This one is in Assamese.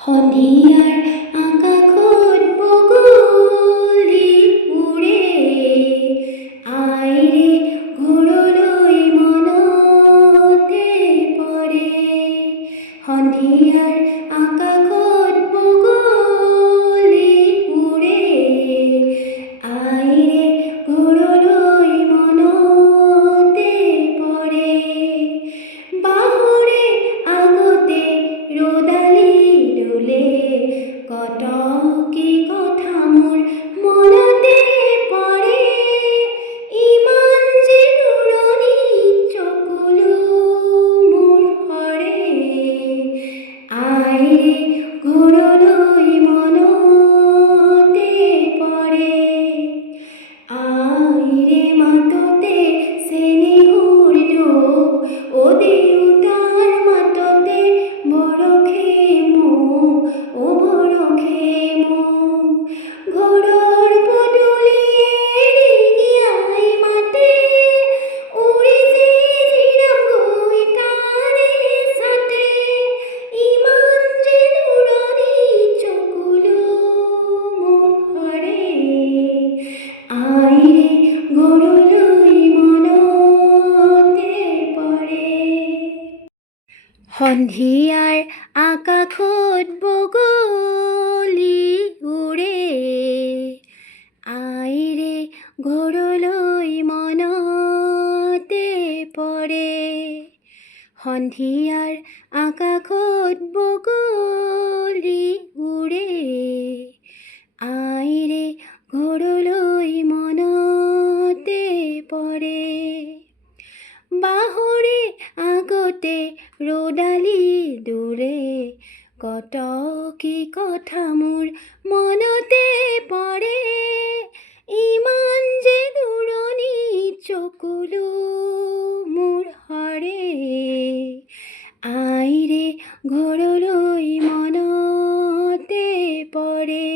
সন্ধিয়াৰ আকাশত বগলী উৰে, আইৰে ঘৰলৈ মনতে পৰে। সন্ধিয়াৰ আকাশত বগলী উৰে, আইৰে ঘৰলৈ মনতে পৰে। বাহৰে আগতে ৰ'দালি দোলে, কত কি কথা মোৰ মনতে পৰে। ইমান যে দূৰণিত চকুলো মোৰ হৰে, আইৰে ঘৰলৈ মনতে পৰে। আইৰে মাততে চেনেহৰ ঢৌ, অ দেউতাৰ মাততে বৰষে মৌ, অ বৰষে মৌ। ঘৰৰ পদূলিয়ে ৰিঙিয়াই মাতে, উৰি যে জিৰামগৈ তাৰে ছাতে। ইমান যে দূৰণিত চকুলো মোৰ হৰে, আইৰে ঘৰলৈ মনতে পৰে। সন্ধিয়াৰ আকাশত বগলী উৰে, আইৰে ঘৰলৈ মনতে পৰে। সন্ধিয়াৰ আকাশত বগলী উৰে, আইৰে ঘৰলৈ মনতে পৰে। বাহৰে আগতে ৰ'দালি দোলে, কত কি কথা মোৰ মনতে পৰে। ইমান যে দূৰণিত চকুলো মোৰ হৰে, আইৰে ঘৰলৈ মনতে পৰে।